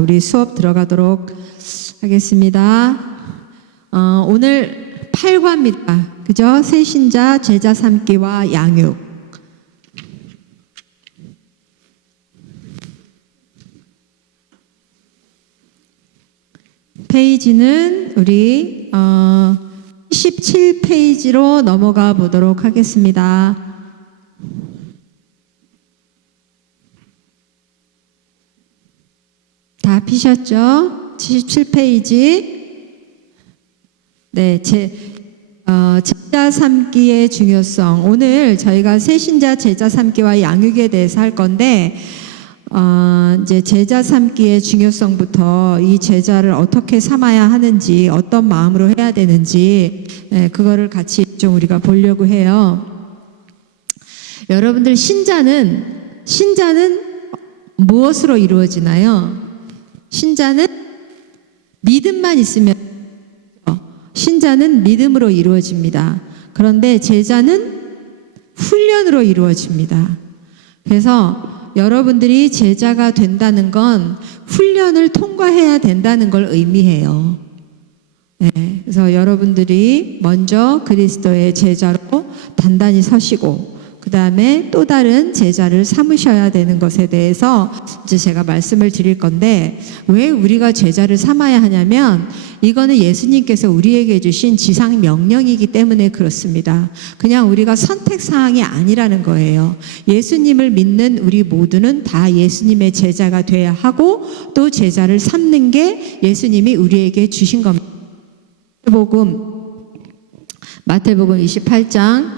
우리 수업 들어가도록 하겠습니다. 오늘 8과입니다. 그죠? 새신자 제자 삼기와 양육. 페이지는 우리 17페이지로 넘어가 보도록 하겠습니다. 다 피셨죠? 77페이지. 네, 제자 삼기의 중요성. 오늘 저희가 새신자 제자 삼기와 양육에 대해서 할 건데, 이제 제자 삼기의 중요성부터 이 제자를 어떻게 삼아야 하는지, 어떤 마음으로 해야 되는지, 그거를 같이 좀 우리가 보려고 해요. 여러분들, 신자는 무엇으로 이루어지나요? 신자는 믿음만 있으면, 신자는 믿음으로 이루어집니다. 그런데 제자는 훈련으로 이루어집니다. 그래서 여러분들이 제자가 된다는 건 훈련을 통과해야 된다는 걸 의미해요. 네, 그래서 여러분들이 먼저 그리스도의 제자로 단단히 서시고, 그 다음에 또 다른 제자를 삼으셔야 되는 것에 대해서 이제 제가 말씀을 드릴 건데, 왜 우리가 제자를 삼아야 하냐면, 이거는 예수님께서 우리에게 주신 지상 명령이기 때문에 그렇습니다. 그냥 우리가 선택사항이 아니라는 거예요. 예수님을 믿는 우리 모두는 다 예수님의 제자가 돼야 하고, 또 제자를 삼는 게 예수님이 우리에게 주신 겁니다. 마태복음 28장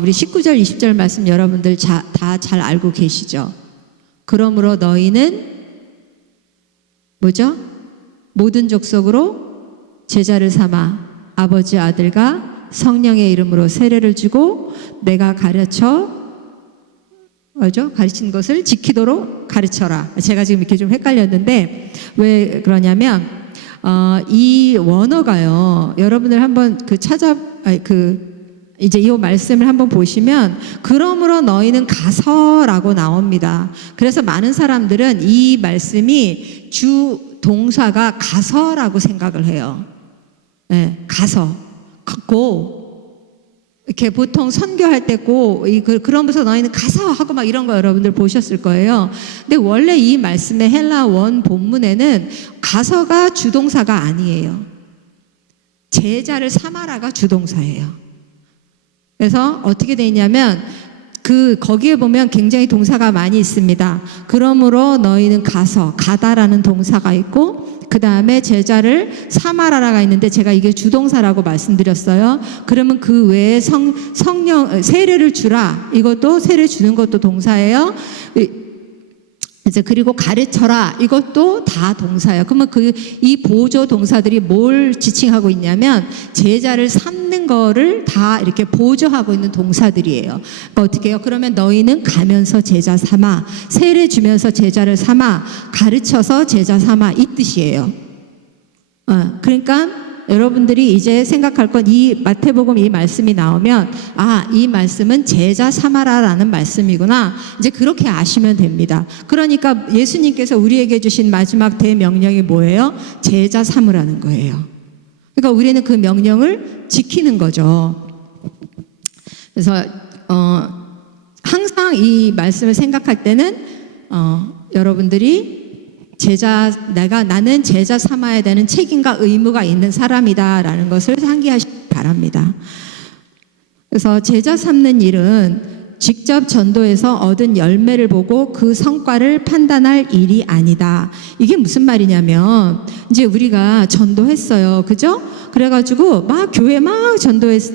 우리 19절 20절 말씀 여러분들 다 잘 알고 계시죠? 그러므로 너희는 뭐죠? 모든 족속으로 제자를 삼아 아버지 아들과 성령의 이름으로 세례를 주고 내가 가르친 것을 지키도록 가르쳐라. 제가 지금 이렇게 좀 헷갈렸는데 왜 그러냐면 이 원어가요. 여러분들 한번 이제 이 말씀을 한번 보시면 그러므로 너희는 가서라고 나옵니다. 그래서 많은 사람들은 이 말씀이 주 동사가 가서라고 생각을 해요. 네, 가서, 이렇게 보통 선교할 때 그러면서 너희는 가서 하고 막 이런 거 여러분들 보셨을 거예요. 근데 원래 이 말씀의 헬라 원 본문에는 가서가 주동사가 아니에요. 제자를 삼아라가 주동사예요. 그래서 어떻게 돼 있냐면 거기에 보면 굉장히 동사가 많이 있습니다. 그러므로 너희는 가다라는 동사가 있고, 그 다음에 제자를 삼아라가 있는데 제가 이게 주동사라고 말씀드렸어요. 그러면 그 외에 성령 세례를 주라, 이것도 세례 주는 것도 동사예요. 이제 그리고 가르쳐라, 이것도 다 동사예요. 그러면 이 보조 동사들이 뭘 지칭하고 있냐면 제자를 삼는 거를 다 이렇게 보조하고 있는 동사들이에요. 그러니까 어떻게 해요? 그러면 너희는 가면서 제자 삼아, 세례 주면서 제자를 삼아, 가르쳐서 제자 삼아, 이 뜻이에요. 그러니까 여러분들이 이제 생각할 건 이 마태복음 이 말씀이 나오면 이 말씀은 제자 삼아라라는 말씀이구나, 이제 그렇게 아시면 됩니다. 그러니까 예수님께서 우리에게 주신 마지막 대명령이 뭐예요? 제자 삼으라는 거예요. 그러니까 우리는 그 명령을 지키는 거죠. 그래서 항상 이 말씀을 생각할 때는 여러분들이 나는 제자 삼아야 되는 책임과 의무가 있는 사람이다라는 것을 상기하시기 바랍니다. 그래서 제자 삼는 일은 직접 전도해서 얻은 열매를 보고 그 성과를 판단할 일이 아니다. 이게 무슨 말이냐면, 이제 우리가 전도했어요. 그죠? 그래가지고 교회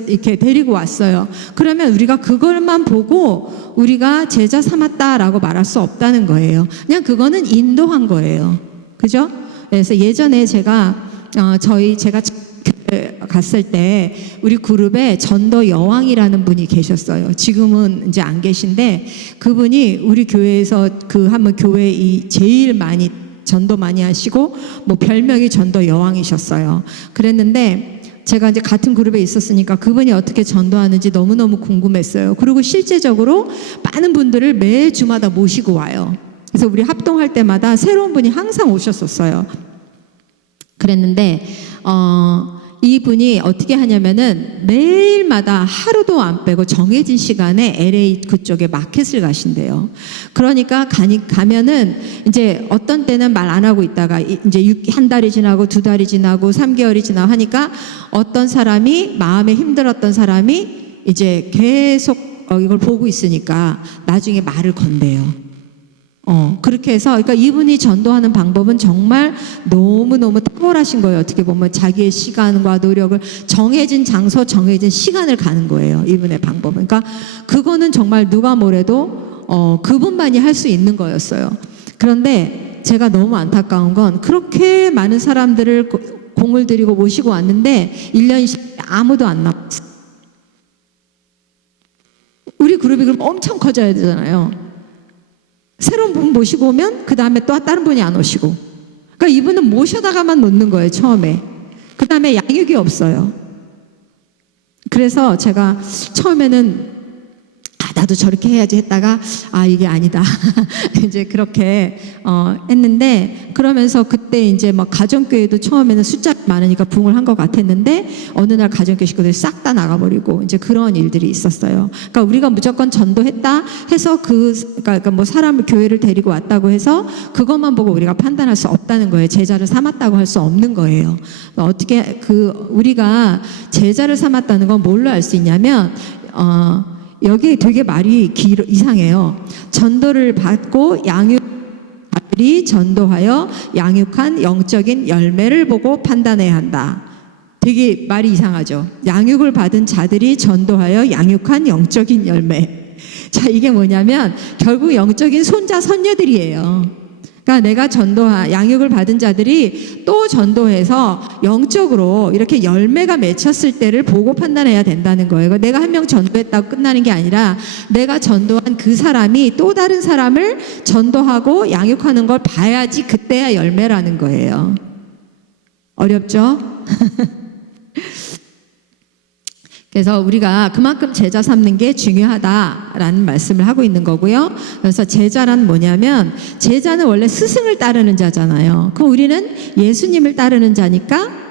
이렇게 데리고 왔어요. 그러면 우리가 그걸만 보고 우리가 제자 삼았다라고 말할 수 없다는 거예요. 그냥 그거는 인도한 거예요. 그죠? 그래서 예전에 제가 갔을 때 우리 그룹에 전도 여왕이라는 분이 계셨어요. 지금은 이제 안 계신데, 그분이 우리 교회에서 한번 교회 제일 많이 전도 많이 하시고 별명이 전도 여왕이셨어요. 그랬는데 제가 이제 같은 그룹에 있었으니까 그분이 어떻게 전도하는지 너무너무 궁금했어요. 그리고 실제적으로 많은 분들을 매주마다 모시고 와요. 그래서 우리 합동할 때마다 새로운 분이 항상 오셨었어요. 그랬는데 이분이 어떻게 하냐면은 매일마다 하루도 안 빼고 정해진 시간에 LA 그쪽에 마켓을 가신대요. 그러니까 가면은 이제 어떤 때는 말 안 하고 있다가 이제 한 달이 지나고 2달이 지나고 3개월이 지나고 하니까 어떤 사람이 마음에 힘들었던 사람이 이제 계속 이걸 보고 있으니까 나중에 말을 건대요. 그렇게 해서, 그러니까 이분이 전도하는 방법은 정말 너무너무 탁월하신 거예요. 어떻게 보면 자기의 시간과 노력을 정해진 장소, 정해진 시간을 가는 거예요. 이분의 방법은. 그러니까 그거는 정말 누가 뭐래도, 그분만이 할 수 있는 거였어요. 그런데 제가 너무 안타까운 건 그렇게 많은 사람들을 공을 들이고 모시고 왔는데 1년이 아무도 안 나왔어요. 우리 그룹이 그럼 엄청 커져야 되잖아요. 새로운 분 모시고 오면 그 다음에 또 다른 분이 안 오시고, 그러니까 이분은 모셔다가만 놓는 거예요 처음에. 그 다음에 양육이 없어요. 그래서 제가 처음에는 나도 저렇게 해야지 했다가 이게 아니다 이제 그렇게 했는데, 그러면서 그때 이제 막 가정교회도 처음에는 숫자가 많으니까 부흥을 한 것 같았는데 어느 날 가정교회 식구들이 싹 다 나가버리고 이제 그런 일들이 있었어요. 그러니까 우리가 무조건 전도했다 해서 그러니까 뭐 사람을 교회를 데리고 왔다고 해서 그것만 보고 우리가 판단할 수 없다는 거예요. 제자를 삼았다고 할 수 없는 거예요. 어떻게 우리가 제자를 삼았다는 건 뭘로 알 수 있냐면 여기 되게 말이 이상해요. 전도를 받고 양육자들이 전도하여 양육한 영적인 열매를 보고 판단해야 한다. 되게 말이 이상하죠. 양육을 받은 자들이 전도하여 양육한 영적인 열매. 자, 이게 뭐냐면 결국 영적인 손자 손녀들이에요. 그러니까 내가 양육을 받은 자들이 또 전도해서 영적으로 이렇게 열매가 맺혔을 때를 보고 판단해야 된다는 거예요. 내가 한 명 전도했다고 끝나는 게 아니라 내가 전도한 그 사람이 또 다른 사람을 전도하고 양육하는 걸 봐야지 그때야 열매라는 거예요. 어렵죠? 그래서 우리가 그만큼 제자 삼는 게 중요하다라는 말씀을 하고 있는 거고요. 그래서 제자란 뭐냐면 제자는 원래 스승을 따르는 자잖아요. 그럼 우리는 예수님을 따르는 자니까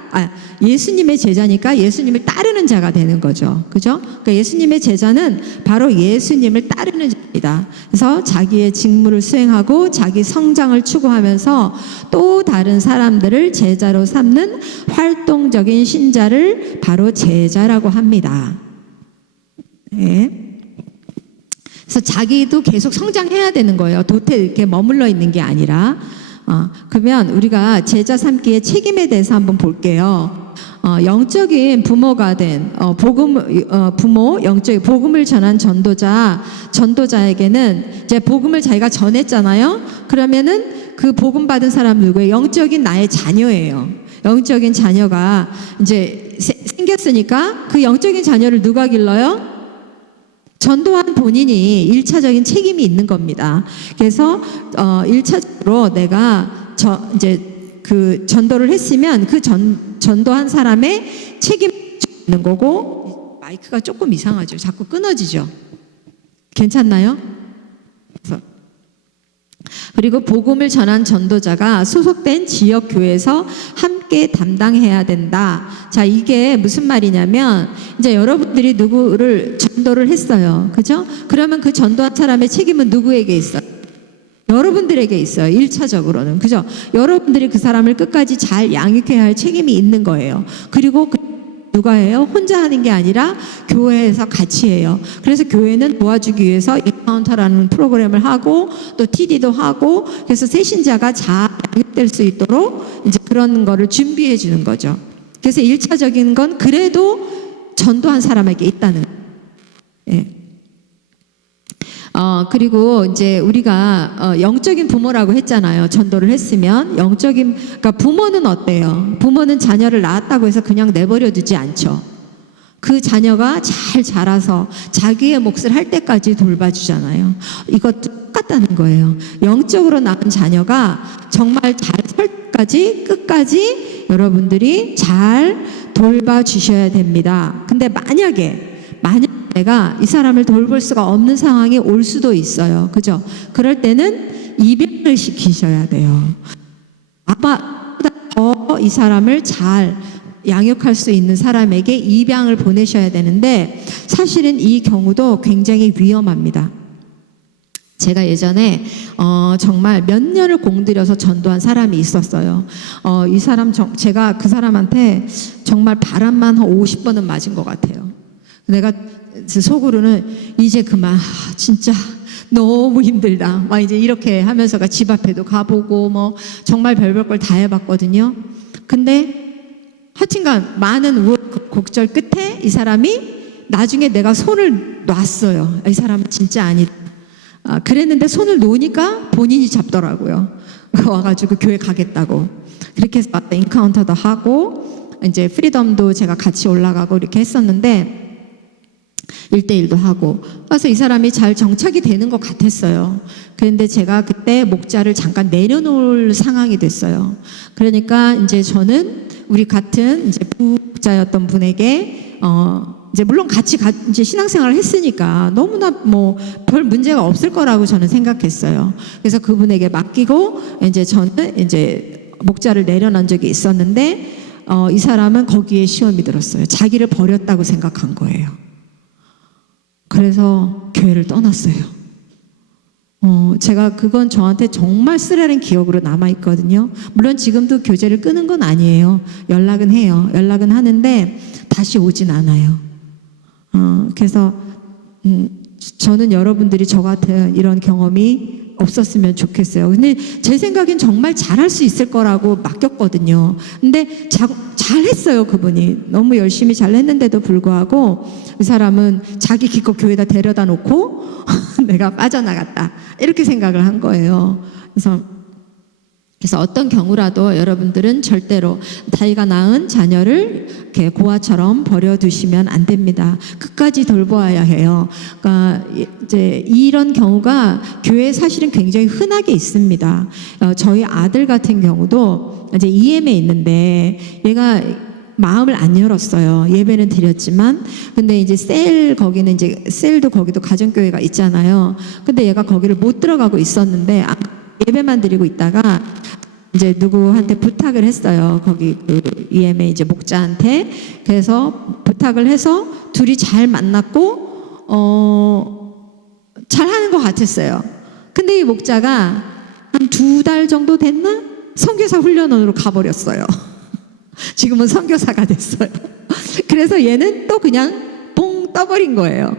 예수님의 제자니까 예수님을 따르는 자가 되는 거죠. 그죠? 그러니까 예수님의 제자는 바로 예수님을 따르는 자입니다. 그래서 자기의 직무를 수행하고 자기 성장을 추구하면서 또 다른 사람들을 제자로 삼는 활동적인 신자를 바로 제자라고 합니다. 네. 그래서 자기도 계속 성장해야 되는 거예요. 도태 이렇게 머물러 있는 게 아니라. 그러면 우리가 제자 삼기의 책임에 대해서 한번 볼게요. 영적인 부모가 된 영적인 복음을 전한 전도자에게는 이제 복음을 자기가 전했잖아요. 그러면은 그 복음 받은 사람 누구예요? 영적인 나의 자녀예요. 영적인 자녀가 이제 생겼으니까 그 영적인 자녀를 누가 길러요? 전도한 본인이 1차적인 책임이 있는 겁니다. 그래서 1차적으로 내가 이제 그 전도를 했으면 그 전도한 사람의 책임이 있는 거고. 마이크가 조금 이상하죠. 자꾸 끊어지죠. 괜찮나요? 그리고 복음을 전한 전도자가 소속된 지역 교회에서 함께 담당해야 된다. 자, 이게 무슨 말이냐면 이제 여러분들이 누구를 전도를 했어요. 그죠? 그러면 그 전도한 사람의 책임은 누구에게 있어요? 여러분들에게 있어요. 1차적으로는. 그죠? 여러분들이 그 사람을 끝까지 잘 양육해야 할 책임이 있는 거예요. 그리고 누가 해요? 혼자 하는 게 아니라 교회에서 같이 해요. 그래서 교회는 도와주기 위해서 인카운터라는 프로그램을 하고 또 TD도 하고, 그래서 새신자가 잘 양육될 수 있도록 이제 그런 거를 준비해 주는 거죠. 그래서 1차적인 건 그래도 전도한 사람에게 있다는 거예요. 예. 그리고 이제 우리가 영적인 부모라고 했잖아요. 전도를 했으면 그러니까 부모는 어때요? 부모는 자녀를 낳았다고 해서 그냥 내버려 두지 않죠. 그 자녀가 잘 자라서 자기의 몫을 할 때까지 돌봐주잖아요. 이것도 똑같다는 거예요. 영적으로 낳은 자녀가 정말 잘 설 때까지 끝까지 여러분들이 잘 돌봐주셔야 됩니다. 근데 만약에 내가 이 사람을 돌볼 수가 없는 상황이 올 수도 있어요. 그죠? 그럴 때는 입양을 시키셔야 돼요. 아빠보다 더 이 사람을 잘 양육할 수 있는 사람에게 입양을 보내셔야 되는데 사실은 이 경우도 굉장히 위험합니다. 제가 예전에 정말 몇 년을 공들여서 전도한 사람이 있었어요. 이 사람 제가 그 사람한테 정말 바람만 한 50번은 맞은 것 같아요. 내가 속으로는 이제 그만, 진짜 너무 힘들다 막 이제 이렇게 하면서가 집 앞에도 가보고 뭐 정말 별별 걸 다 해봤거든요. 근데 하여튼간 많은 우여곡절 끝에 이 사람이 나중에 내가 손을 놨어요. 이 사람은 진짜 아니다. 그랬는데 손을 놓으니까 본인이 잡더라고요. 와가지고 교회 가겠다고. 그렇게 해서 인카운터도 하고 이제 프리덤도 제가 같이 올라가고 이렇게 했었는데 1대1도 하고 그래서 이 사람이 잘 정착이 되는 것 같았어요. 그런데 제가 그때 목자를 잠깐 내려놓을 상황이 됐어요. 그러니까 이제 저는 우리 같은 이제 부자였던 분에게 이제 물론 같이 이제 신앙생활을 했으니까 너무나 뭐 별 문제가 없을 거라고 저는 생각했어요. 그래서 그분에게 맡기고 이제 저는 이제 목자를 내려놓은 적이 있었는데 이 사람은 거기에 시험이 들었어요. 자기를 버렸다고 생각한 거예요. 그래서 교회를 떠났어요. 제가 그건 저한테 정말 쓰라린 기억으로 남아있거든요. 물론 지금도 교제를 끊은 건 아니에요. 연락은 해요. 연락은 하는데 다시 오진 않아요. 그래서 저는 여러분들이 저 같은 이런 경험이 없었으면 좋겠어요. 근데 제 생각엔 정말 잘할 수 있을 거라고 맡겼거든요. 근데 잘했어요. 그분이 너무 열심히 잘했는데도 불구하고 이 사람은 자기 기껏 교회에다 데려다 놓고 내가 빠져나갔다 이렇게 생각을 한 거예요. 그래서 어떤 경우라도 여러분들은 절대로 자기가 낳은 자녀를 이렇게 고아처럼 버려두시면 안 됩니다. 끝까지 돌보아야 해요. 그러니까 이제 이런 경우가 교회에 사실은 굉장히 흔하게 있습니다. 저희 아들 같은 경우도 이제 EM에 있는데 얘가 마음을 안 열었어요. 예배는 드렸지만 근데 이제 거기는 이제 셀도 거기도 가정교회가 있잖아요. 근데 얘가 거기를 못 들어가고 있었는데 예배만 드리고 있다가 이제 누구한테 부탁을 했어요. 거기 그 EM의 이제 목자한테. 그래서 부탁을 해서 둘이 잘 만났고 잘 하는 것 같았어요. 근데 이 목자가 한 2달 정도 됐나? 선교사 훈련원으로 가버렸어요. 지금은 선교사가 됐어요. 그래서 얘는 또 그냥 뽕 떠버린 거예요.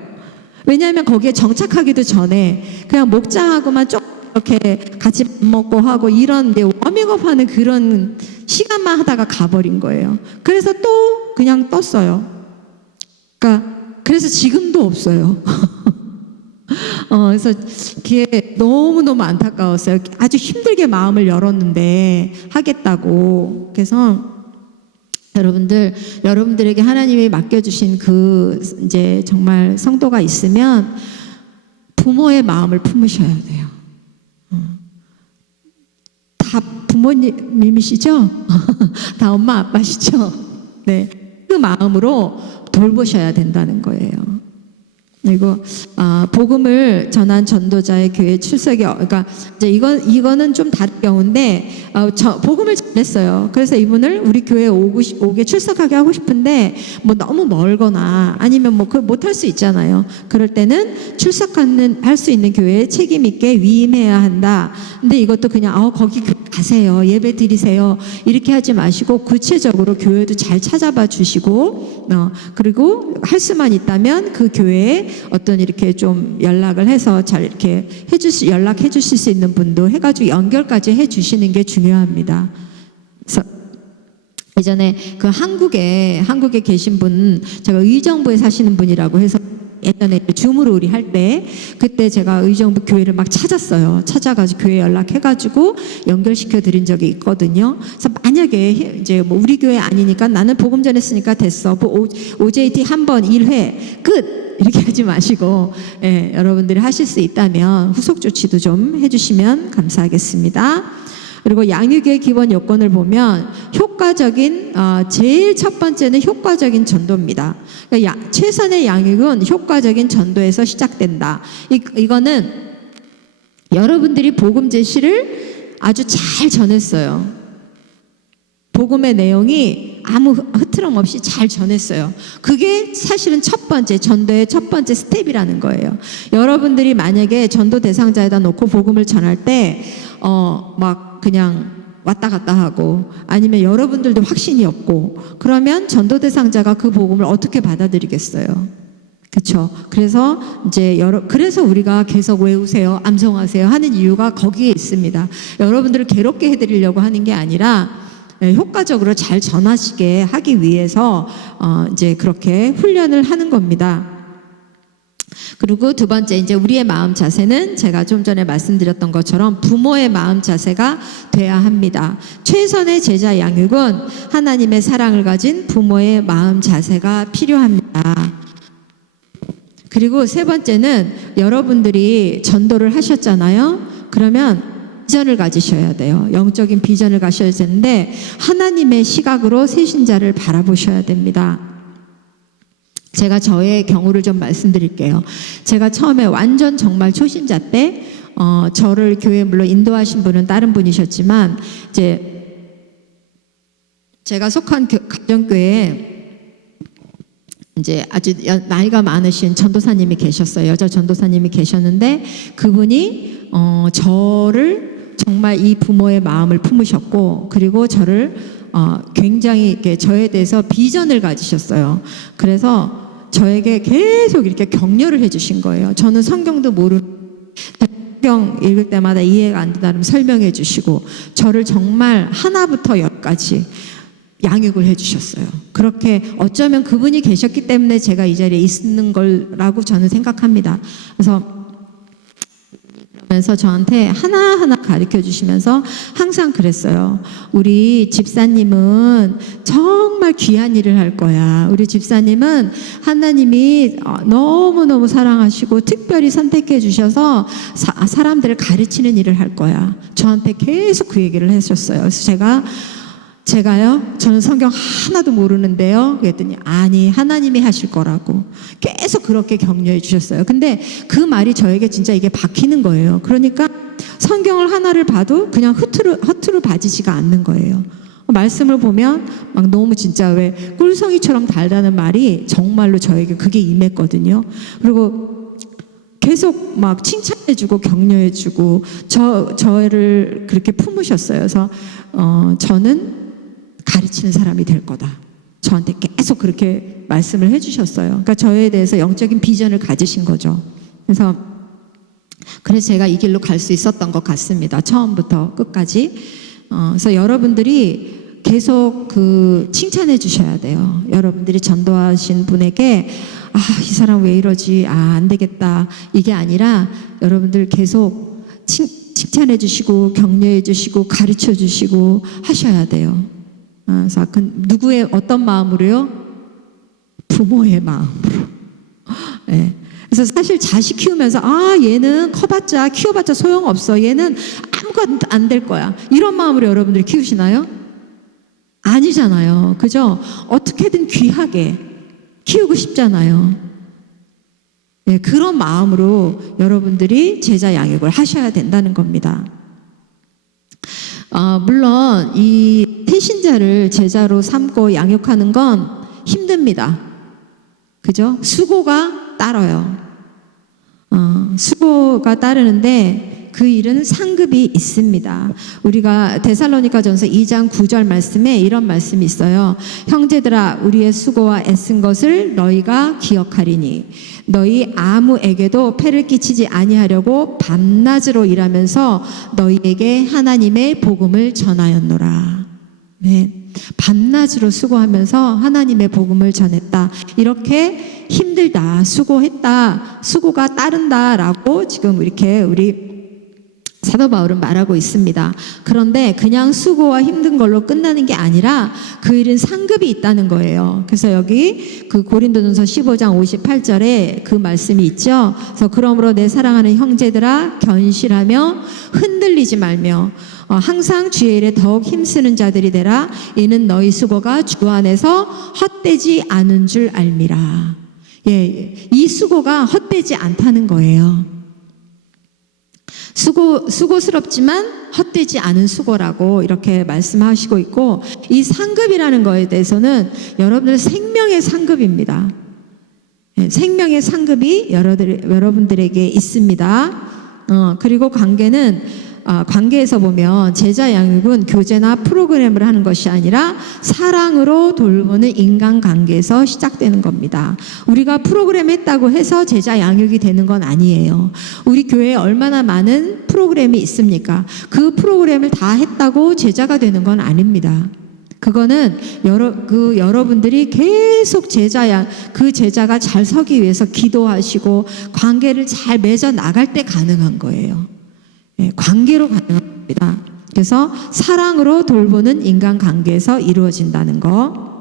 왜냐하면 거기에 정착하기도 전에 그냥 목자하고만 좀 이렇게 같이 밥 먹고 하고 이런 워밍업하는 그런 시간만 하다가 가버린 거예요. 그래서 또 그냥 떴어요. 그래서 지금도 없어요. 그래서 그게 너무너무 안타까웠어요. 아주 힘들게 마음을 열었는데 하겠다고. 그래서 여러분들에게 하나님이 맡겨주신 그 이제 정말 성도가 있으면 부모의 마음을 품으셔야 돼요. 다 부모님이시죠? 다 엄마 아빠시죠? 네, 그 마음으로 돌보셔야 된다는 거예요. 그리고 복음을 전한 전도자의 교회 출석이 그러니까 이제 이거는 좀 다른 경우인데 복음을 전했어요. 그래서 이분을 우리 교회에 오게 출석하게 하고 싶은데 뭐 너무 멀거나 아니면 뭐 그걸 못할 수 있잖아요. 그럴 때는 할 수 있는 교회에 책임 있게 위임해야 한다. 근데 이것도 그냥 거기 가세요. 예배 드리세요. 이렇게 하지 마시고 구체적으로 교회도 잘 찾아봐 주시고 그리고 할 수만 있다면 그 교회에 어떤 이렇게 좀 연락을 해서 잘 이렇게 연락해 주실 수 있는 분도 해가지고 연결까지 해 주시는 게 중요합니다. 그래서 예전에 그 한국에 계신 분, 제가 의정부에 사시는 분이라고 해서 예전에 줌으로 우리 할 때 그때 제가 의정부 교회를 막 찾았어요. 찾아가지고 교회 연락해가지고 연결시켜 드린 적이 있거든요. 그래서 만약에 이제 뭐 우리 교회 아니니까 나는 복음 전했으니까 됐어. OJT 한 번 1회 끝 이렇게 하지 마시고 여러분들이 하실 수 있다면 후속 조치도 좀 해주시면 감사하겠습니다. 그리고 양육의 기본 요건을 보면 효과적인 제일 첫 번째는 효과적인 전도입니다. 그러니까 최선의 양육은 효과적인 전도에서 시작된다. 이거는 여러분들이 복음 제시를 아주 잘 전했어요. 복음의 내용이 아무 흐트럼 없이 잘 전했어요. 그게 사실은 첫 번째 전도의 첫 번째 스텝이라는 거예요. 여러분들이 만약에 전도 대상자에다 놓고 복음을 전할 때 막 그냥 왔다 갔다 하고 아니면 여러분들도 확신이 없고 그러면 전도 대상자가 그 복음을 어떻게 받아들이겠어요? 그렇죠. 그래서 그래서 우리가 계속 외우세요, 암송하세요 하는 이유가 거기에 있습니다. 여러분들을 괴롭게 해드리려고 하는 게 아니라 효과적으로 잘 전하시게 하기 위해서 이제 그렇게 훈련을 하는 겁니다. 그리고 두 번째, 이제 우리의 마음 자세는 제가 좀 전에 말씀드렸던 것처럼 부모의 마음 자세가 돼야 합니다. 최선의 제자 양육은 하나님의 사랑을 가진 부모의 마음 자세가 필요합니다. 그리고 세 번째는 여러분들이 전도를 하셨잖아요. 그러면 비전을 가지셔야 돼요. 영적인 비전을 가셔야 되는데 하나님의 시각으로 새신자를 바라보셔야 됩니다. 제가 저의 경우를 좀 말씀드릴게요. 제가 처음에 완전 정말 초신자 때 저를 교회에 물론 인도하신 분은 다른 분이셨지만 이제 제가 속한 가정교회에 이제 아주 나이가 많으신 전도사님이 계셨어요. 여자 전도사님이 계셨는데 그분이 저를 정말 이 부모의 마음을 품으셨고 그리고 저를 굉장히 이렇게 저에 대해서 비전을 가지셨어요. 그래서 저에게 계속 이렇게 격려를 해주신 거예요. 저는 성경도 모르는 성경 읽을 때마다 이해가 안 된다면 설명해 주시고 저를 정말 하나부터 열까지 양육을 해주셨어요. 그렇게 어쩌면 그분이 계셨기 때문에 제가 이 자리에 있는 거라고 저는 생각합니다. 그래서 저한테 하나하나 가르쳐 주시면서 항상 그랬어요. 우리 집사님은 정말 귀한 일을 할 거야. 우리 집사님은 하나님이 너무너무 사랑하시고 특별히 선택해 주셔서 사람들을 가르치는 일을 할 거야. 저한테 계속 그 얘기를 해주셨어요. 그래서 제가요? 저는 성경 하나도 모르는데요. 그랬더니 아니 하나님이 하실 거라고 계속 그렇게 격려해 주셨어요. 근데 그 말이 저에게 진짜 이게 박히는 거예요. 그러니까 성경을 하나를 봐도 그냥 허투루 봐지지가 않는 거예요. 말씀을 보면 막 너무 진짜 왜 꿀송이처럼 달다는 말이 정말로 저에게 그게 임했거든요. 그리고 계속 막 칭찬해주고 격려해주고 저를 그렇게 품으셨어요. 그래서 저는 가르치는 사람이 될 거다. 저한테 계속 그렇게 말씀을 해주셨어요. 그러니까 저에 대해서 영적인 비전을 가지신 거죠. 그래서 제가 이 길로 갈 수 있었던 것 같습니다. 처음부터 끝까지. 그래서 여러분들이 계속 칭찬해 주셔야 돼요. 여러분들이 전도하신 분에게 이 사람 왜 이러지? 안 되겠다. 이게 아니라 여러분들 계속 칭찬해 주시고 격려해 주시고 가르쳐 주시고 하셔야 돼요. 그래서 누구의 어떤 마음으로요? 부모의 마음으로. 네. 그래서 사실 자식 키우면서 얘는 키워봤자 소용없어. 얘는 아무것도 안 될 거야. 이런 마음으로 여러분들이 키우시나요? 아니잖아요. 그죠? 어떻게든 귀하게 키우고 싶잖아요. 네, 그런 마음으로 여러분들이 제자 양육을 하셔야 된다는 겁니다. 물론 이 태신자를 제자로 삼고 양육하는 건 힘듭니다. 그죠? 수고가 따라요. 수고가 따르는데 그 일은 상급이 있습니다. 우리가 데살로니가전서 2장 9절 말씀에 이런 말씀이 있어요. 형제들아 우리의 수고와 애쓴 것을 너희가 기억하리니 너희 아무에게도 폐를 끼치지 아니하려고 밤낮으로 일하면서 너희에게 하나님의 복음을 전하였노라. 네. 밤낮으로 수고하면서 하나님의 복음을 전했다. 이렇게 힘들다, 수고했다, 수고가 따른다라고 지금 이렇게 우리 사도 바울은 말하고 있습니다. 그런데 그냥 수고와 힘든 걸로 끝나는 게 아니라 그 일은 상급이 있다는 거예요. 그래서 여기 고린도전서 15장 58절에 그 말씀이 있죠. 그래서 그러므로 내 사랑하는 형제들아 견실하며 흔들리지 말며 항상 주의 일에 더욱 힘쓰는 자들이 되라. 이는 너희 수고가 주 안에서 헛되지 않은 줄 알미라. 이 수고가 헛되지 않다는 거예요. 수고스럽지만 헛되지 않은 수고라고 이렇게 말씀하시고 있고, 이 상급이라는 거에 대해서는 여러분들 생명의 상급입니다. 생명의 상급이 여러분들에게 있습니다. 그리고 관계에서 보면 제자 양육은 교제나 프로그램을 하는 것이 아니라 사랑으로 돌보는 인간관계에서 시작되는 겁니다. 우리가 프로그램 했다고 해서 제자 양육이 되는 건 아니에요. 우리 교회에 얼마나 많은 프로그램이 있습니까? 그 프로그램을 다 했다고 제자가 되는 건 아닙니다. 그거는 여러분들이 계속 그 제자가 잘 서기 위해서 기도하시고 관계를 잘 맺어 나갈 때 가능한 거예요. 관계로 가능합니다. 그래서 사랑으로 돌보는 인간관계에서 이루어진다는 거.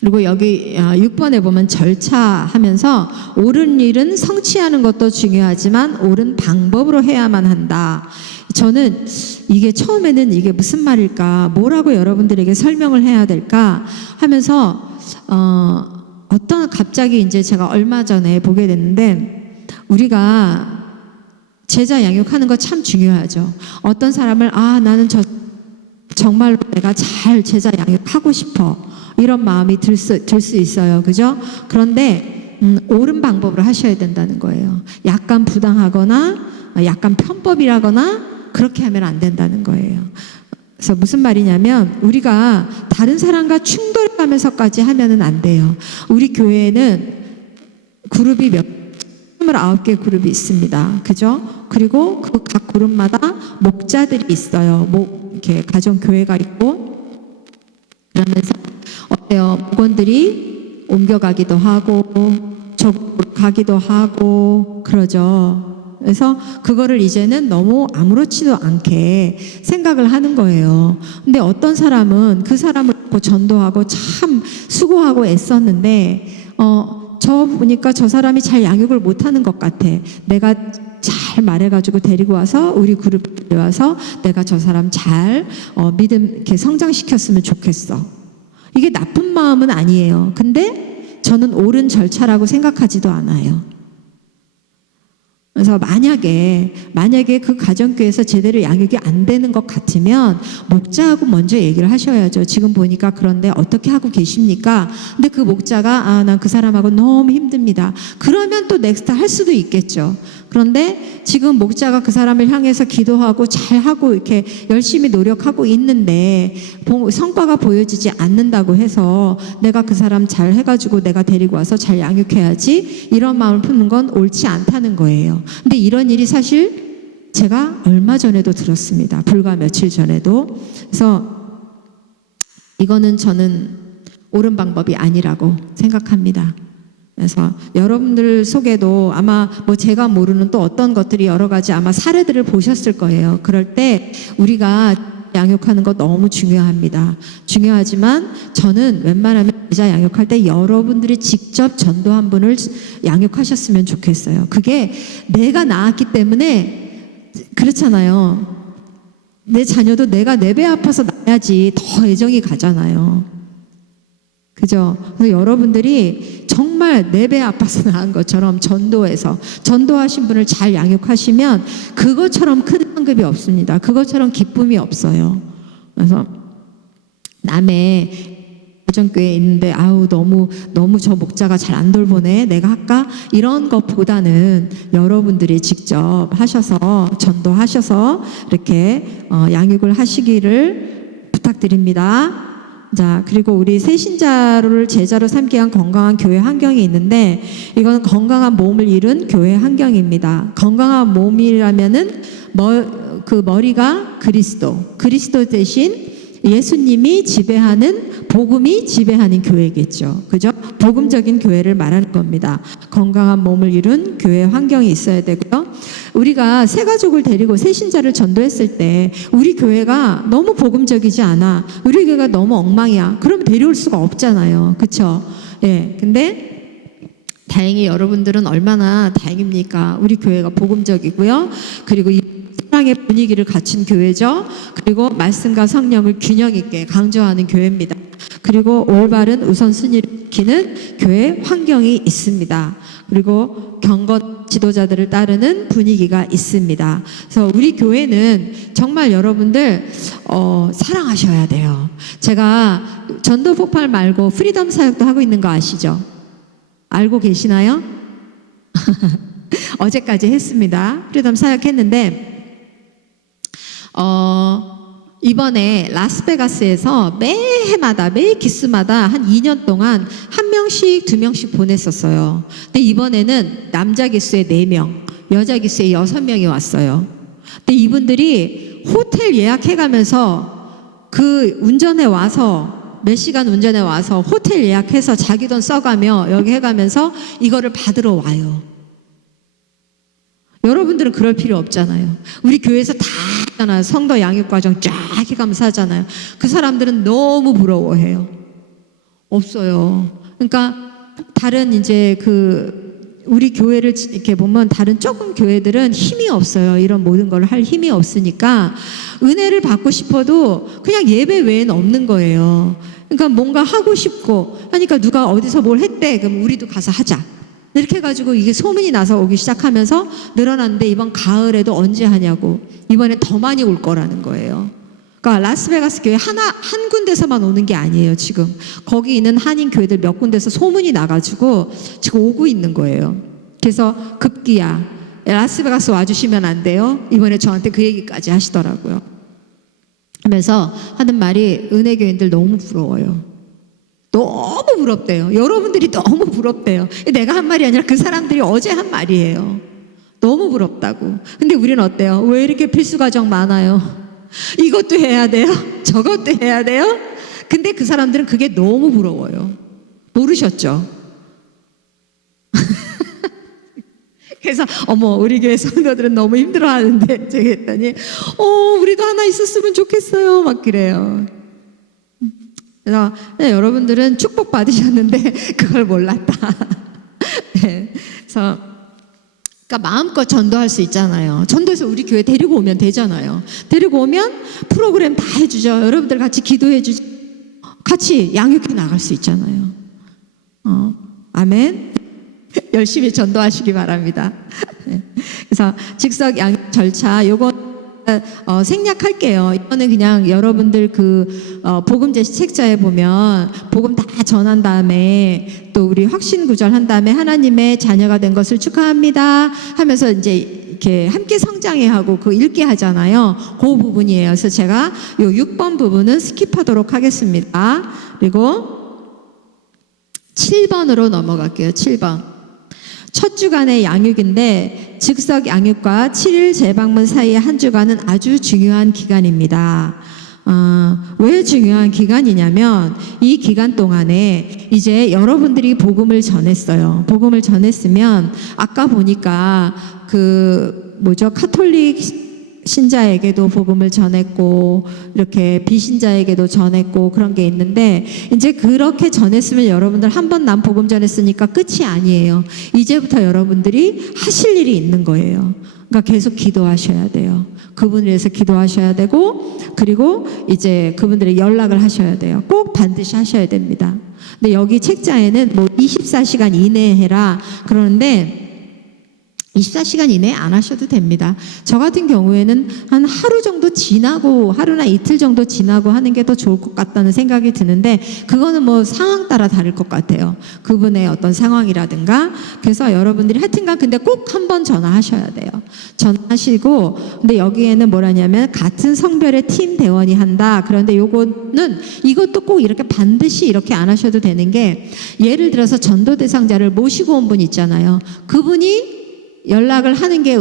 그리고 여기 6번에 보면 절차 하면서 옳은 일은 성취하는 것도 중요하지만 옳은 방법으로 해야만 한다. 저는 이게 처음에는 이게 무슨 말일까, 뭐라고 여러분들에게 설명을 해야 될까 하면서 갑자기 이제 제가 얼마 전에 보게 됐는데, 우리가 제자 양육하는 거 참 중요하죠. 어떤 사람을 나는 정말로 내가 잘 제자 양육하고 싶어, 이런 마음이 들 수 있어요. 그죠? 그런데 옳은 방법으로 하셔야 된다는 거예요. 약간 부당하거나 약간 편법이라거나 그렇게 하면 안 된다는 거예요. 그래서 무슨 말이냐면, 우리가 다른 사람과 충돌하면서까지 하면은 안 돼요. 우리 교회에는 그룹이 29개 그룹이 있습니다. 그죠? 그리고 그 각 그룹마다 목자들이 있어요. 이렇게 가정교회가 있고, 그러면서 목원들이 옮겨가기도 하고 저쪽으로 가기도 하고 그러죠. 그래서 그거를 이제는 너무 아무렇지도 않게 생각을 하는 거예요. 근데 어떤 사람은 그 사람을 전도하고 참 수고하고 애썼는데 저 보니까 저 사람이 잘 양육을 못하는 것 같아. 내가 잘 말해가지고 데리고 와서 우리 그룹에 데려와서 내가 저 사람 잘 믿음 이렇게 성장시켰으면 좋겠어. 이게 나쁜 마음은 아니에요. 근데 저는 옳은 절차라고 생각하지도 않아요. 그래서 만약에 그 가정교회에서 제대로 양육이 안 되는 것 같으면 목자하고 먼저 얘기를 하셔야죠. 지금 보니까 그런데 어떻게 하고 계십니까? 근데 그 목자가 난 그 사람하고 너무 힘듭니다. 그러면 또 넥스트 할 수도 있겠죠. 그런데 지금 목자가 그 사람을 향해서 기도하고 잘하고 이렇게 열심히 노력하고 있는데 성과가 보여지지 않는다고 해서 내가 그 사람 잘 해가지고 내가 데리고 와서 잘 양육해야지, 이런 마음을 품는 건 옳지 않다는 거예요. 근데 이런 일이 사실 제가 얼마 전에도 들었습니다. 불과 며칠 전에도. 그래서 이거는 저는 옳은 방법이 아니라고 생각합니다. 그래서 여러분들 속에도 아마 제가 모르는 또 어떤 것들이 여러 가지 아마 사례들을 보셨을 거예요. 그럴 때 우리가 양육하는 거 너무 중요합니다. 중요하지만 저는 웬만하면 제자 양육할 때 여러분들이 직접 전도 한 분을 양육하셨으면 좋겠어요. 그게 내가 낳았기 때문에 그렇잖아요. 내 자녀도 내가 내 배 아파서 낳아야지 더 애정이 가잖아요. 그죠? 그래서 여러분들이 정말 내 배 아파서 낳은 것처럼 전도하신 분을 잘 양육하시면 그것처럼 큰 상급이 없습니다. 그것처럼 기쁨이 없어요. 그래서 남의 가정교회에 있는데 너무 저 목자가 잘 안 돌보네, 내가 할까? 이런 것보다는 여러분들이 직접 하셔서 전도하셔서 이렇게 양육을 하시기를 부탁드립니다. 자, 그리고 우리 새신자를 제자로 삼기 위한 건강한 교회 환경이 있는데, 이건 건강한 몸을 이룬 교회 환경입니다. 건강한 몸이라면은 그 머리가 그리스도 대신 예수님이 지배하는, 복음이 지배하는 교회겠죠. 그죠? 복음적인 교회를 말하는 겁니다. 건강한 몸을 이룬 교회 환경이 있어야 되고요. 우리가 새 가족을 데리고 새 신자를 전도했을 때 우리 교회가 너무 복음적이지 않아, 우리 교회가 너무 엉망이야, 그러면 데려올 수가 없잖아요. 그렇죠? 예. 근데 다행히 여러분들은 얼마나 다행입니까? 우리 교회가 복음적이고요. 그리고 이 사랑의 분위기를 갖춘 교회죠. 그리고 말씀과 성령을 균형 있게 강조하는 교회입니다. 그리고 올바른 우선순위를 지키는 교회 환경이 있습니다. 그리고 경건 지도자들을 따르는 분위기가 있습니다. 그래서 우리 교회는 정말 여러분들 사랑하셔야 돼요. 제가 전도 폭발 말고 프리덤 사역도 하고 있는 거 아시죠? 알고 계시나요? 어제까지 했습니다. 프리덤 사역했는데 이번에 라스베가스에서 매 기수마다 한 2년 동안 한 명씩 2명씩 보냈었어요. 근데 이번에는 남자 기수에 4명, 여자 기수에 6명이 왔어요. 근데 이분들이 호텔 예약해가면서 그 운전해 와서 몇 시간 운전해 와서 호텔 예약해서 자기 돈 써가며 여기 해가면서 이거를 받으러 와요. 여러분들은 그럴 필요 없잖아요. 우리 교회에서 다 하잖아요. 성도 양육과정 쫙 해가면서 하잖아요. 그 사람들은 너무 부러워해요. 없어요. 그러니까 다른 이제 우리 교회를 이렇게 보면 다른 조금 교회들은 힘이 없어요. 이런 모든 걸 할 힘이 없으니까 은혜를 받고 싶어도 그냥 예배 외에는 없는 거예요. 그러니까 뭔가 하고 싶고 하니까 누가 어디서 뭘 했대. 그럼 우리도 가서 하자. 이렇게 해가지고 이게 소문이 나서 오기 시작하면서 늘어났는데 이번 가을에도 언제 하냐고. 이번에 더 많이 올 거라는 거예요. 그러니까 라스베가스 교회 한 군데서만 오는 게 아니에요. 지금 거기 있는 한인 교회들 몇 군데서 소문이 나가지고 지금 오고 있는 거예요. 그래서 급기야 라스베가스 와주시면 안 돼요. 이번에 저한테 그 얘기까지 하시더라고요. 하면서 하는 말이 은혜교인들 너무 부러워요. 너무 부럽대요. 여러분들이 너무 부럽대요. 내가 한 말이 아니라 그 사람들이 어제 한 말이에요. 너무 부럽다고. 근데 우리는 어때요? 왜 이렇게 필수 과정 많아요? 이것도 해야 돼요? 저것도 해야 돼요? 근데 그 사람들은 그게 너무 부러워요. 모르셨죠? 그래서 우리 교회 성도들은 너무 힘들어하는데 제가 했더니 우리도 하나 있었으면 좋겠어요. 막 그래요. 그래서 여러분들은 축복 받으셨는데 그걸 몰랐다. 네. 그래서 그러니까 마음껏 전도할 수 있잖아요. 전도해서 우리 교회 데리고 오면 되잖아요. 데리고 오면 프로그램 다 해주죠. 여러분들 같이 기도해 주죠. 같이 양육해 나갈 수 있잖아요. 아멘. 열심히 전도하시기 바랍니다. 네. 그래서 직석 양육 절차 요거 생략할게요. 이거는 그냥 여러분들 복음 제시 책자에 보면 복음 다 전한 다음에 또 우리 확신 구절한 다음에 하나님의 자녀가 된 것을 축하합니다 하면서 이제 이렇게 함께 성장해 하고 읽게 하잖아요. 그 부분이에요. 그래서 제가 요 6번 부분은 스킵하도록 하겠습니다. 그리고 7번으로 넘어갈게요. 7번. 첫 주간의 양육인데 즉석 양육과 7일 재방문 사이의 한 주간은 아주 중요한 기간입니다. 왜 중요한 기간이냐면 이 기간 동안에 이제 여러분들이 복음을 전했어요. 복음을 전했으면 아까 보니까 카톨릭 신자에게도 복음을 전했고 이렇게 비신자에게도 전했고 그런 게 있는데 이제 그렇게 전했으면 여러분들 한 번 난 복음 전했으니까 끝이 아니에요. 이제부터 여러분들이 하실 일이 있는 거예요. 그러니까 계속 기도하셔야 돼요. 그분을 위해서 기도하셔야 되고 그리고 이제 그분들의 연락을 하셔야 돼요. 꼭 반드시 하셔야 됩니다. 근데 여기 책자에는 24시간 이내에 해라 그러는데 24시간 이내에 안 하셔도 됩니다. 저 같은 경우에는 한 하루 정도 지나고 하루나 이틀 정도 지나고 하는 게 더 좋을 것 같다는 생각이 드는데 그거는 상황 따라 다를 것 같아요. 그분의 어떤 상황이라든가. 그래서 여러분들이 하여튼간 근데 꼭 한 번 전화하셔야 돼요. 전화하시고 근데 여기에는 뭐라냐면 같은 성별의 팀 대원이 한다. 그런데 이것도 꼭 이렇게 반드시 이렇게 안 하셔도 되는 게 예를 들어서 전도 대상자를 모시고 온 분 있잖아요. 그분이 연락을 하는 게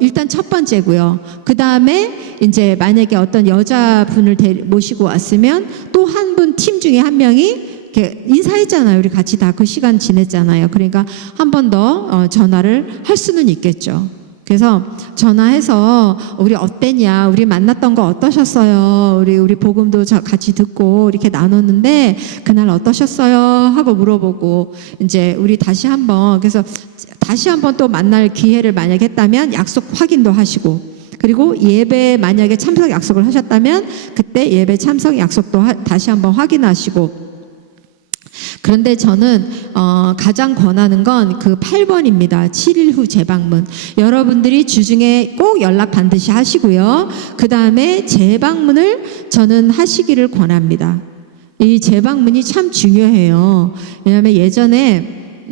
일단 첫 번째고요. 그 다음에 이제 만약에 어떤 여자분을 모시고 왔으면 또 한 분 팀 중에 한 명이 이렇게 인사했잖아요. 우리 같이 다 그 시간 지냈잖아요. 그러니까 한 번 더 전화를 할 수는 있겠죠. 그래서 전화해서 우리 어땠냐, 우리 만났던 거 어떠셨어요, 우리 복음도 같이 듣고 이렇게 나눴는데 그날 어떠셨어요 하고 물어보고 이제 우리 다시 한번 그래서 다시 한번 또 만날 기회를 만약에 했다면 약속 확인도 하시고 그리고 예배 만약에 참석 약속을 하셨다면 그때 예배 참석 약속도 다시 한번 확인하시고 그런데 저는 가장 권하는 건 그 8번입니다. 7일 후 재방문. 여러분들이 주중에 꼭 연락 반드시 하시고요. 그 다음에 재방문을 저는 하시기를 권합니다. 이 재방문이 참 중요해요. 왜냐하면 예전에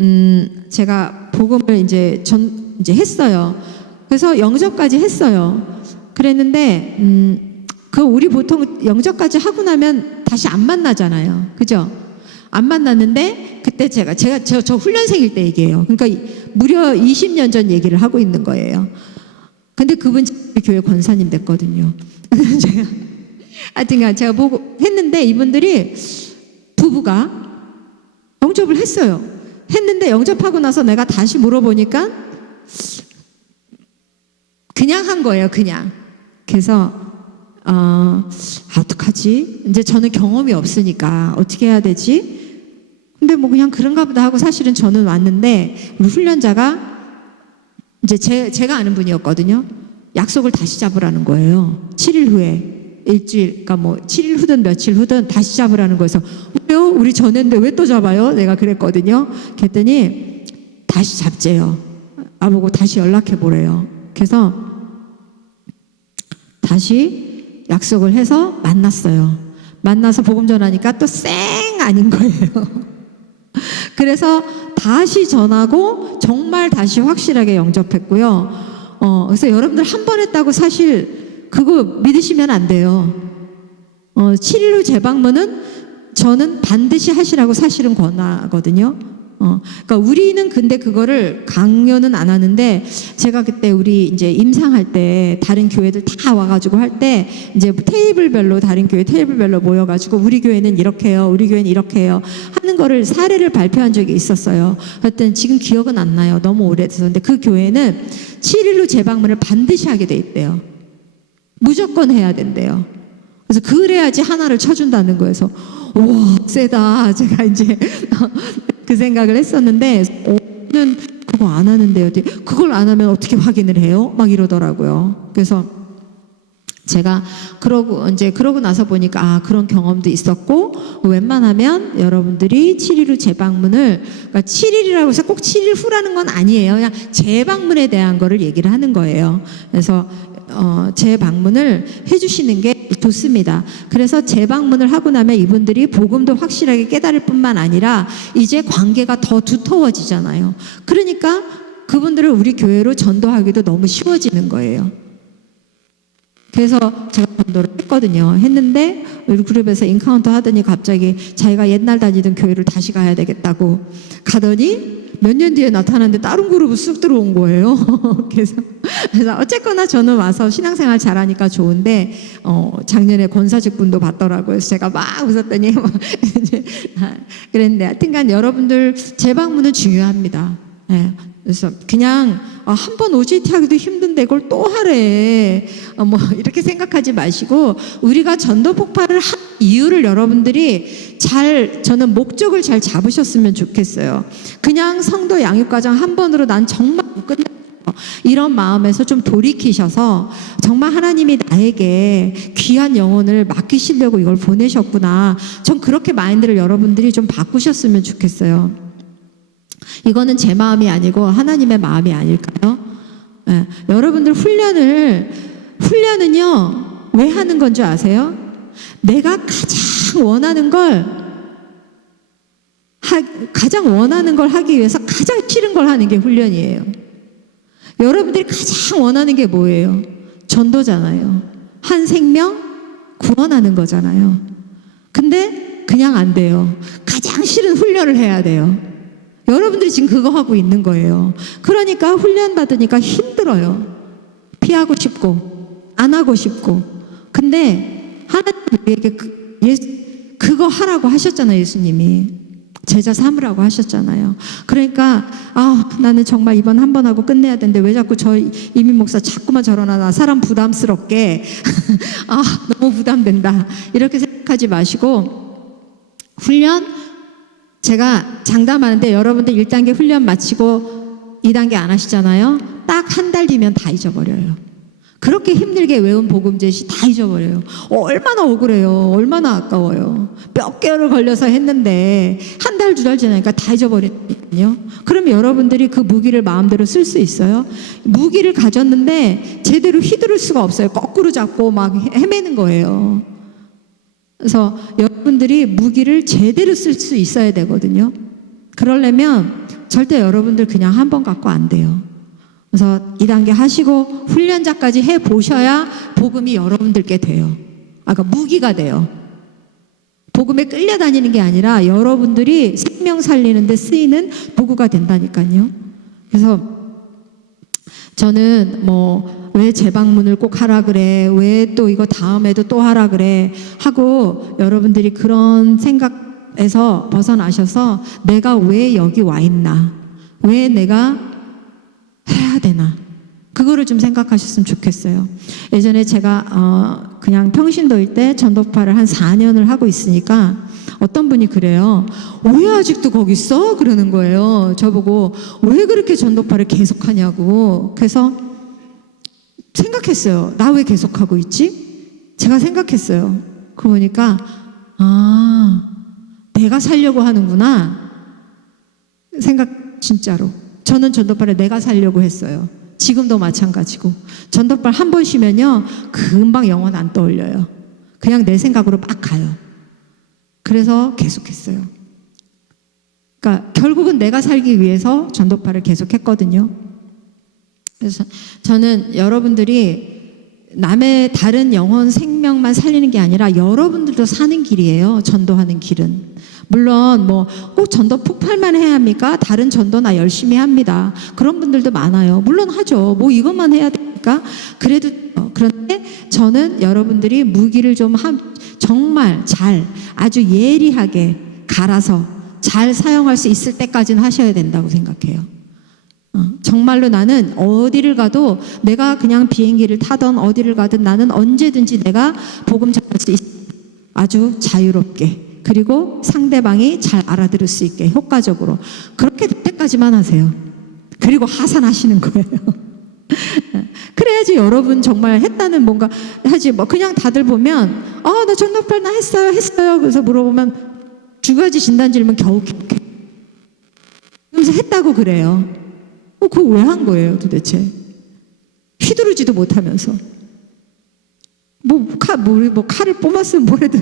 제가 복음을 이제 했어요. 그래서 영접까지 했어요. 그랬는데 우리 보통 영접까지 하고 나면 다시 안 만나잖아요. 그죠? 안 만났는데 그때 제가 저 훈련생일 때 얘기해요. 그러니까 무려 20년 전 얘기를 하고 있는 거예요. 근데 그분 교회 권사님 됐거든요. 제가 하여튼간 제가 보고 했는데 이분들이 부부가 영접을 했어요. 했는데 영접하고 나서 내가 다시 물어보니까 그냥 한 거예요. 그냥. 그래서 어떡하지? 이제 저는 경험이 없으니까 어떻게 해야 되지? 근데 뭐 그냥 그런가 보다 하고 사실은 저는 왔는데 우리 훈련자가 이제 제가 아는 분이었거든요. 약속을 다시 잡으라는 거예요. 7일 후에 일주일, 그러니까 뭐 7일 후든 며칠 후든 다시 잡으라는 거여서 왜요? 우리 전했는데 왜 또 잡아요? 내가 그랬거든요. 그랬더니 다시 잡재요. 나보고 다시 연락해 보래요. 그래서 다시 약속을 해서 만났어요. 만나서 복음 전하니까 또 쌩 아닌 거예요. 그래서 다시 전하고 정말 다시 확실하게 영접했고요. 그래서 여러분들 한 번 했다고 사실 그거 믿으시면 안 돼요. 7일 후 재방문은 저는 반드시 하시라고 사실은 권하거든요. 그러니까 우리는 근데 그거를 강요는 안 하는데 제가 그때 우리 이제 임상할 때 다른 교회들 다 와가지고 할 때 이제 테이블별로 다른 교회 테이블별로 모여가지고 우리 교회는 이렇게 해요, 우리 교회는 이렇게 해요 하는 거를 사례를 발표한 적이 있었어요. 그랬더니 지금 기억은 안 나요. 너무 오래돼서. 근데 그 교회는 7일 후 재방문을 반드시 하게 돼 있대요. 무조건 해야 된대요. 그래서 그래야지 하나를 쳐준다는 거여서 와 세다. 제가 이제 그 생각을 했었는데 는 그거 안 하는데요. 그걸 안 하면 어떻게 확인을 해요? 막 이러더라고요. 그래서 제가 그러고 나서 보니까 그런 경험도 있었고 웬만하면 여러분들이 7일 후 재방문을 그러니까 7일이라고 해서 꼭 7일 후라는 건 아니에요. 그냥 재방문에 대한 거를 얘기를 하는 거예요. 그래서 재방문을 해주시는 게 좋습니다. 그래서 재방문을 하고 나면 이분들이 복음도 확실하게 깨달을 뿐만 아니라 이제 관계가 더 두터워지잖아요. 그러니까 그분들을 우리 교회로 전도하기도 너무 쉬워지는 거예요. 그래서 제가 전도를 했거든요. 했는데 우리 그룹에서 인카운터 하더니 갑자기 자기가 옛날 다니던 교회를 다시 가야 되겠다고 가더니 몇 년 뒤에 나타났는데 다른 그룹으로 쑥 들어온 거예요. 그래서 어쨌거나 저는 와서 신앙생활 잘하니까 좋은데 작년에 권사직분도 받더라고요. 그래서 제가 막 웃었더니 그랬는데 하여튼간 여러분들 재방문은 중요합니다. 네. 그래서 그냥 한 번 OJT 하기도 힘든데 그걸 또 하래 뭐 이렇게 생각하지 마시고 우리가 전도 폭발을 한 이유를 여러분들이 저는 목적을 잘 잡으셨으면 좋겠어요. 그냥 성도 양육과정 한 번으로 난 정말 못 끝내 이런 마음에서 좀 돌이키셔서 정말 하나님이 나에게 귀한 영혼을 맡기시려고 이걸 보내셨구나. 전 그렇게 마인드를 여러분들이 좀 바꾸셨으면 좋겠어요. 이거는 제 마음이 아니고 하나님의 마음이 아닐까요? 네. 여러분들 훈련은요 왜 하는 건 줄 아세요? 내가 가장 원하는 걸 하기 위해서 가장 싫은 걸 하는 게 훈련이에요. 여러분들이 가장 원하는 게 뭐예요? 전도잖아요. 한 생명 구원하는 거잖아요. 근데 그냥 안 돼요. 가장 싫은 훈련을 해야 돼요. 여러분들이 지금 그거 하고 있는 거예요. 그러니까 훈련 받으니까 힘들어요. 피하고 싶고 안 하고 싶고. 근데 하나님 우리에게 그거 하라고 하셨잖아요. 예수님이 제자 삼으라고 하셨잖아요. 그러니까 나는 정말 이번 한 번 하고 끝내야 되는데 왜 자꾸 저 이민 목사 자꾸만 저러나 사람 부담스럽게 너무 부담된다 이렇게 생각하지 마시고 훈련 제가 장담하는데 여러분들 1단계 훈련 마치고 2단계 안 하시잖아요. 딱 한 달 뒤면 다 잊어버려요. 그렇게 힘들게 외운 복음제시 다 잊어버려요. 얼마나 억울해요. 얼마나 아까워요. 몇 개월을 걸려서 했는데 한 달, 두 달 지나니까 다 잊어버리거든요. 그럼 여러분들이 그 무기를 마음대로 쓸 수 있어요? 무기를 가졌는데 제대로 휘두를 수가 없어요. 거꾸로 잡고 막 헤매는 거예요. 그래서 여러분들이 무기를 제대로 쓸 수 있어야 되거든요. 그러려면 절대 여러분들 그냥 한 번 갖고 안 돼요. 그래서 2단계 하시고 훈련자까지 해보셔야 복음이 여러분들께 돼요. 그러니까 무기가 돼요. 복음에 끌려다니는 게 아니라 여러분들이 생명 살리는 데 쓰이는 도구가 된다니까요. 그래서 저는 왜 재방문을 꼭 하라 그래, 왜 또 이거 다음에도 또 하라 그래 하고 여러분들이 그런 생각에서 벗어나셔서 내가 왜 여기 와 있나, 왜 내가 해야 되나, 그거를 좀 생각하셨으면 좋겠어요. 예전에 제가 그냥 평신도일 때 전도파를 한 4년을 하고 있으니까 어떤 분이 그래요. 왜 아직도 거기 있어? 그러는 거예요. 저보고 왜 그렇게 전도파를 계속하냐고. 그래서 생각했어요. 나 왜 계속하고 있지? 제가 생각했어요. 그러고 보니까 내가 살려고 하는구나 생각. 진짜로 저는 전도파를 내가 살려고 했어요. 지금도 마찬가지고 전도파 한 번 쉬면요 금방 영혼 안 떠올려요. 그냥 내 생각으로 막 가요. 그래서 계속했어요. 그러니까 결국은 내가 살기 위해서 전도파를 계속했거든요. 그래서 저는 여러분들이 남의 다른 영혼 생명만 살리는 게 아니라 여러분들도 사는 길이에요. 전도하는 길은. 물론 꼭 전도 폭발만 해야 합니까? 다른 전도 나 열심히 합니다. 그런 분들도 많아요. 물론 하죠. 이것만 해야 됩니까? 그래도 그런데 저는 여러분들이 무기를 좀 정말 잘 아주 예리하게 갈아서 잘 사용할 수 있을 때까지는 하셔야 된다고 생각해요. 정말로 나는 어디를 가도 내가 그냥 비행기를 타던 어디를 가든 나는 언제든지 내가 복음 전할 수 있어. 아주 자유롭게. 그리고 상대방이 잘 알아들을 수 있게 효과적으로 그렇게 될 때까지만 하세요. 그리고 하산하시는 거예요. 그래야지 여러분 정말 했다는 뭔가 하지. 그냥 다들 보면 나 전도파 나 했어요 그래서 물어보면 두 가지 진단지면 겨우 기억해. 그래서 했다고 그래요. 그거 왜 한 거예요 도대체? 휘두르지도 못하면서. 칼을 뽑았으면 뭐래도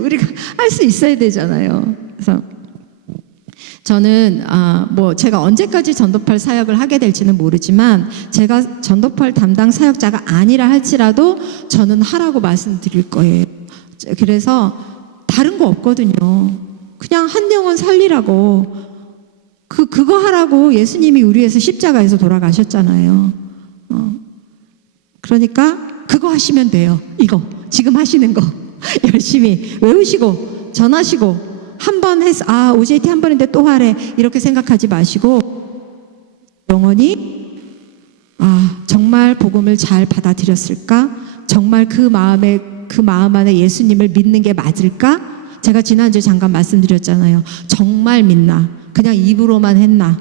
우리가 할 수 있어야 되잖아요. 그래서 저는 제가 언제까지 전도팔 사역을 하게 될지는 모르지만 제가 전도팔 담당 사역자가 아니라 할지라도 저는 하라고 말씀드릴 거예요. 그래서 다른 거 없거든요. 그냥 한 영혼 살리라고 그거 하라고 예수님이 우리 위해서 십자가에서 돌아가셨잖아요. 그러니까 그거 하시면 돼요. 이거 지금 하시는 거 열심히 외우시고 전하시고 한 번 해서 OJT 한 번인데 또 하래 이렇게 생각하지 마시고 영원히 정말 복음을 잘 받아들였을까? 정말 그 마음 안에 예수님을 믿는 게 맞을까? 제가 지난주에 잠깐 말씀드렸잖아요. 정말 믿나? 그냥 입으로만 했나?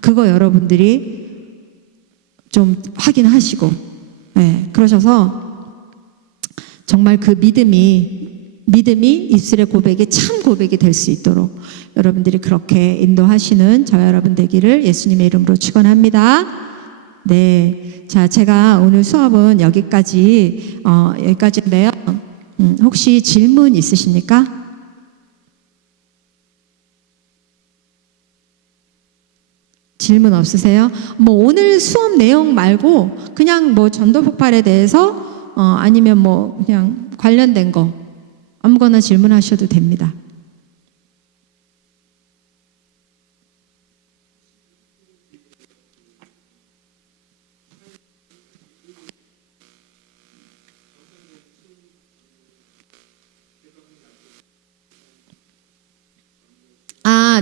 그거 여러분들이 좀 확인하시고 그러셔서 정말 그 믿음이 입술의 고백이 참 고백이 될 수 있도록 여러분들이 그렇게 인도하시는 저와 여러분 되기를 예수님의 이름으로 축원합니다. 네, 자 제가 오늘 수업은 여기까지인데요. 혹시 질문 있으십니까? 질문 없으세요? 오늘 수업 내용 말고 그냥 전도 폭발에 대해서 아니면 그냥 관련된 거 아무거나 질문하셔도 됩니다.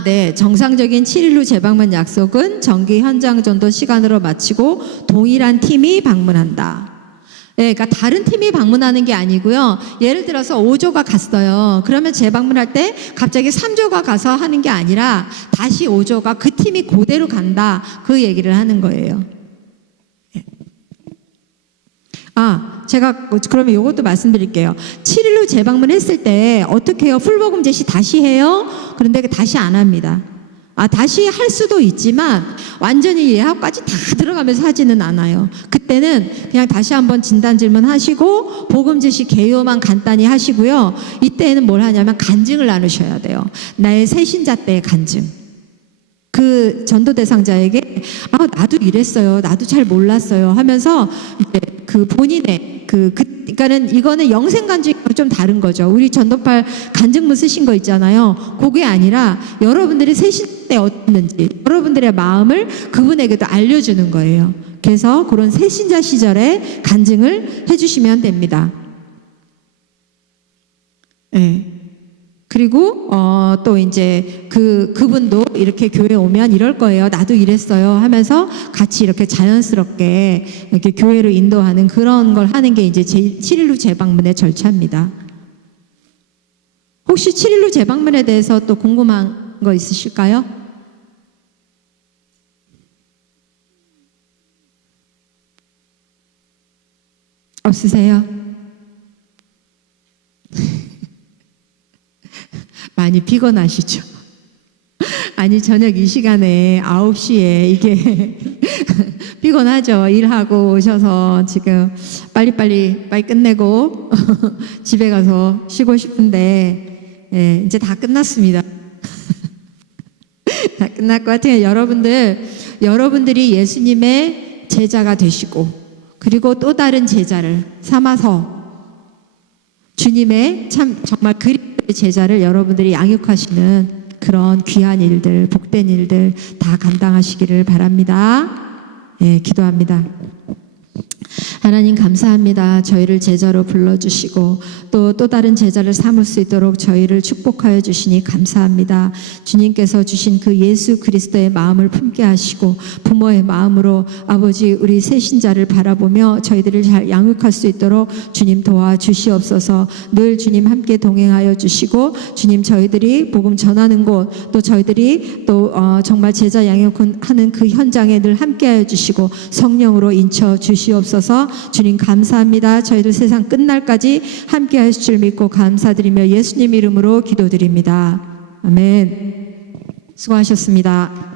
네. 정상적인 7일 후 재방문 약속은 정기 현장 전도 시간으로 마치고 동일한 팀이 방문한다. 네, 그러니까 다른 팀이 방문하는 게 아니고요. 예를 들어서 5조가 갔어요. 그러면 재방문할 때 갑자기 3조가 가서 하는 게 아니라 다시 5조가 그 팀이 그대로 간다. 그 얘기를 하는 거예요. 제가 그러면 이것도 말씀드릴게요. 7일로 재방문했을 때 어떻게 해요? 풀복음 제시 다시 해요? 그런데 다시 안 합니다. 다시 할 수도 있지만 완전히 예합까지 다 들어가면서 하지는 않아요. 그때는 그냥 다시 한번 진단 질문 하시고 복음 제시 개요만 간단히 하시고요. 이때는 뭘 하냐면 간증을 나누셔야 돼요. 나의 새신자 때의 간증. 그 전도 대상자에게 나도 이랬어요. 나도 잘 몰랐어요. 하면서 이제 그 본인의 그러니까는 이거는 영생 간증이랑 좀 다른 거죠. 우리 전도팔 간증문 쓰신 거 있잖아요. 그게 아니라 여러분들이 새신 때 어땠는지 여러분들의 마음을 그분에게도 알려주는 거예요. 그래서 그런 새신자 시절에 간증을 해주시면 됩니다. 네. 그리고 또 이제 그분도 이렇게 교회 오면 이럴 거예요. 나도 이랬어요. 하면서 같이 이렇게 자연스럽게 이렇게 교회로 인도하는 그런 걸 하는 게 이제 7일로 재방문의 절차입니다. 혹시 7일로 재방문에 대해서 또 궁금한 거 있으실까요? 없으세요? 많이 피곤하시죠? 아니 저녁 이 시간에 9시에 이게 피곤하죠. 일하고 오셔서 지금 빨리 끝내고 집에 가서 쉬고 싶은데 이제 다 끝났습니다. 다 끝날 것 같아요. 여러분들이 예수님의 제자가 되시고 그리고 또 다른 제자를 삼아서 주님의 정말 그리스도의 제자를 여러분들이 양육하시는 그런 귀한 일들, 복된 일들 다 감당하시기를 바랍니다. 기도합니다. 하나님 감사합니다. 저희를 제자로 불러주시고 또 다른 제자를 삼을 수 있도록 저희를 축복하여 주시니 감사합니다. 주님께서 주신 그 예수 그리스도의 마음을 품게 하시고 부모의 마음으로 아버지 우리 새신자를 바라보며 저희들을 잘 양육할 수 있도록 주님 도와주시옵소서. 늘 주님 함께 동행하여 주시고 주님 저희들이 복음 전하는 곳 또 저희들이 또 정말 제자 양육하는 그 현장에 늘 함께하여 주시고 성령으로 인쳐 주시옵소서. 주님 감사합니다. 저희들 세상 끝날까지 함께 하실 줄 믿고 감사드리며 예수님 이름으로 기도드립니다. 아멘. 수고하셨습니다.